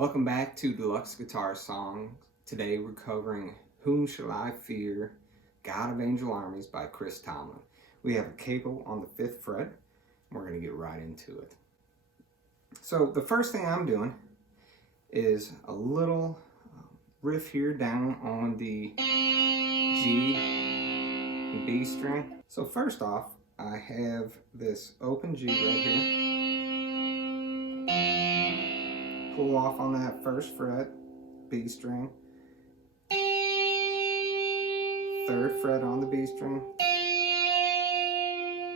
Welcome back to Deluxe Guitar Songs. Today we're covering Whom Shall I Fear, God of Angel Armies by Chris Tomlin. We have a capo on the 5th fret, and we're going to get right into it. So the first thing I'm doing is a little riff here down on the G and B string. So first off, I have this open G right here. Pull off on that 1st fret, B string, 3rd fret on the B string,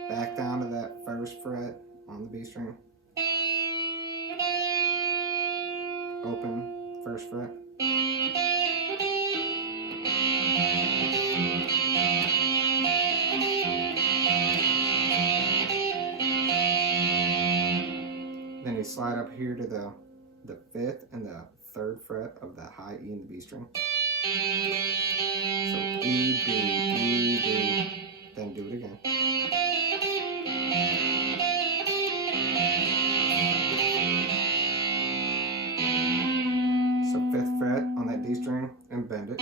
back down to that 1st fret on the B string, open 1st fret, then you slide up here to the 5th and the 3rd fret of the high E and the B string. So E, B, E, B, then do it again. So 5th fret on that D string and bend it.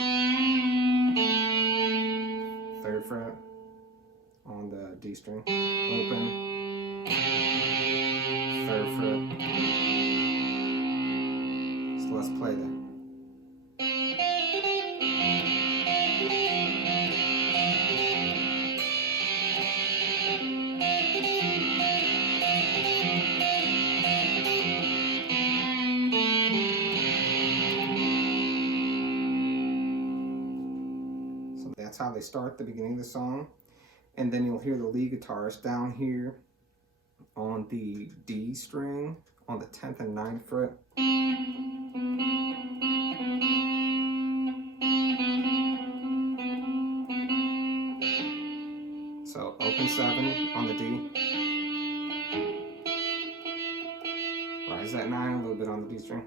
3rd fret on the D string, open, 3rd fret. Let's play that. So that's how they start the beginning of the song. And then you'll hear the lead guitarist down here on the D string on the 10th and 9th fret. So open 7 on the D, rise that 9 a little bit on the D string,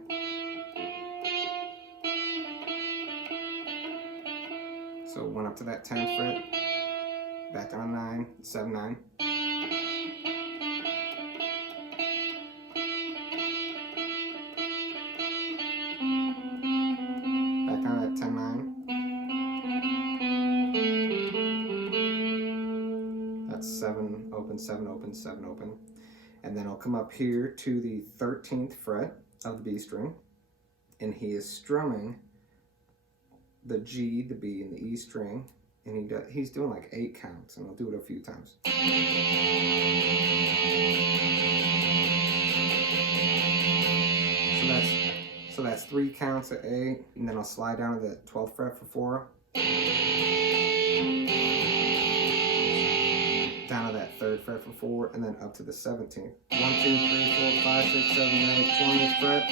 so went up to that 10th fret, back down 9, 7, 9, back down that 10, 9, that's 7, open, 7, open, 7, open. And then I'll come up here to the 13th fret of the B string, and he is strumming the G, the B, and the E string, and he's doing like 8 counts, and I'll do it a few times. So that's 3 counts at 8, and then I'll slide down to the 12th fret for 4. Down to that 3rd fret for 4, and then up to the 17th. 1, 2, 3, 4, 5, 6, 7, 8, 20th fret.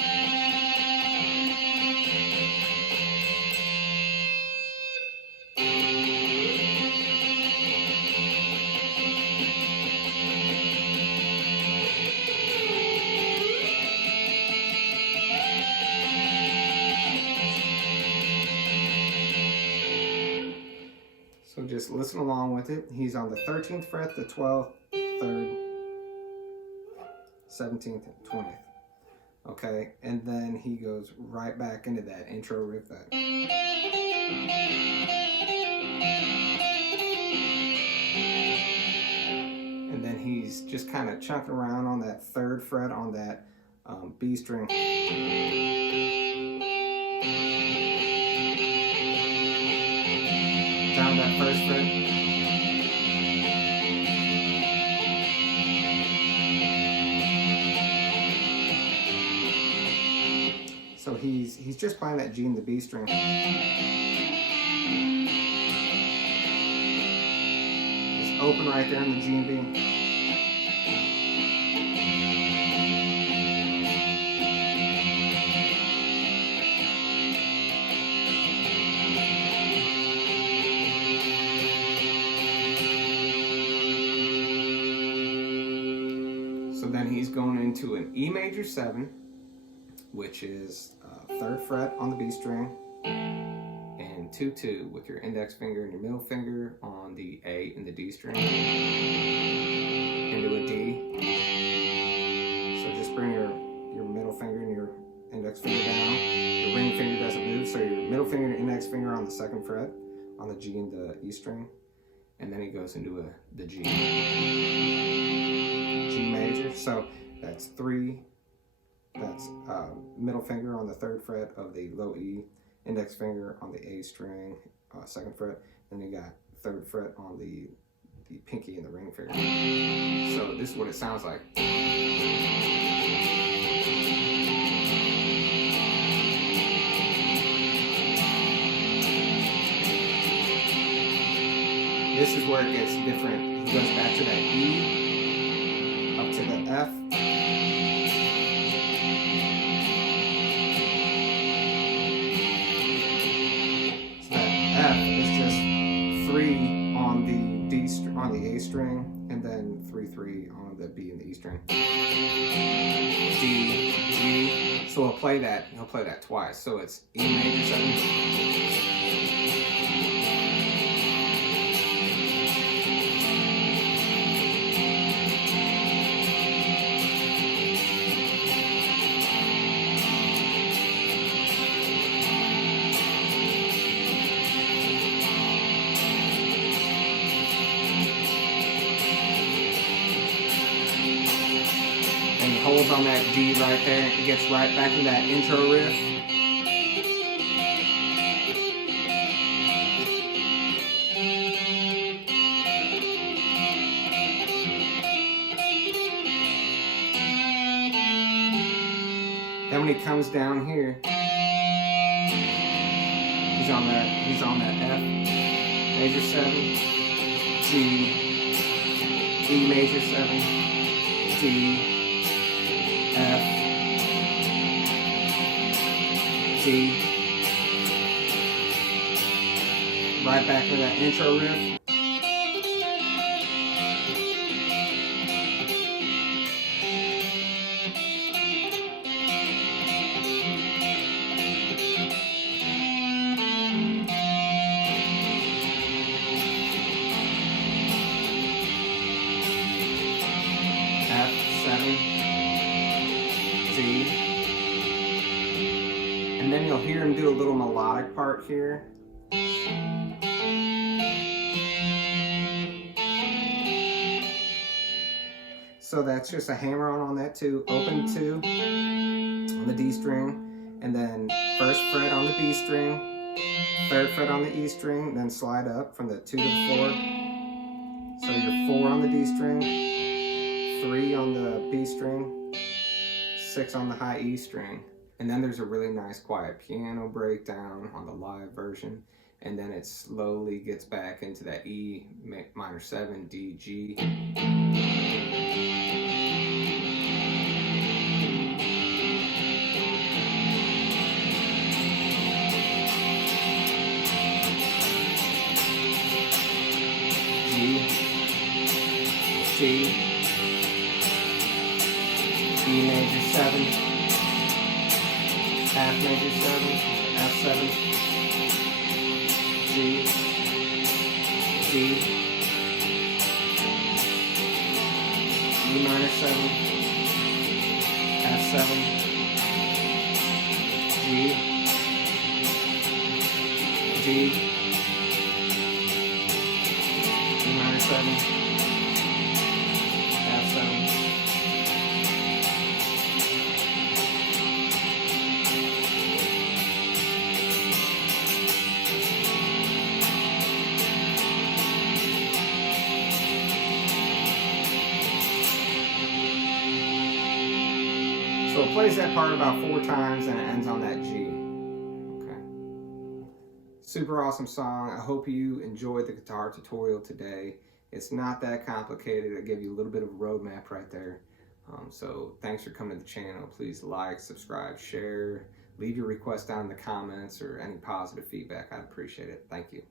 So just listen along with it. He's on the 13th fret, the 12th, 3rd, 17th, and 20th. Okay, and then he goes right back into that intro riff that. And then he's just kind of chunking around on that 3rd fret on that B string. Down that 1st fret. So he's just playing that G and the B string. It's open right there in the G and B. So then he's going into an E major 7, which is 3rd fret on the B string, and 2-2 with your index finger and your middle finger on the A and the D string, into a D. So just bring your middle finger and your index finger down. The ring finger doesn't move, so your middle finger and index finger on the 2nd fret on the G and the E string, and then he goes into the G major. So that's 3. That's middle finger on the 3rd fret of the low E, index finger on the A string, 2nd fret, and you got 3rd fret on the pinky and the ring finger. So this is what it sounds like. This is where it gets different. He goes back to that E, up to the F. So that F is just 3 on the on the A string, and then 3/3 on the B and the E string. D, G. So he'll play that twice. So it's E major 7. Holds on that D right there, it gets right back in that intro riff. Then when he comes down here, he's on that F major 7, G, E major 7, D, F, G, right back to that intro riff. F, 7, G, and then you'll hear him do a little melodic part here. So that's just a hammer on that 2, open 2 on the D string, and then 1st fret on the B string, 3rd fret on the E string, then slide up from the 2 to the 4. So you're 4 on the D string, 3 on the B string, 6 on the high E string, and then there's a really nice quiet piano breakdown on the live version, and then it slowly gets back into that E minor 7, D, G. G, E major 7, F major 7, F7, G, E minor 7, F7, G, E minor 7, F7. So it plays that part about 4 times and it ends on that G. Okay. Super awesome song. I hope you enjoyed the guitar tutorial today. It's not that complicated. I gave you a little bit of a roadmap right there. So thanks for coming to the channel. Please like, subscribe, share, leave your request down in the comments or any positive feedback. I'd appreciate it. Thank you.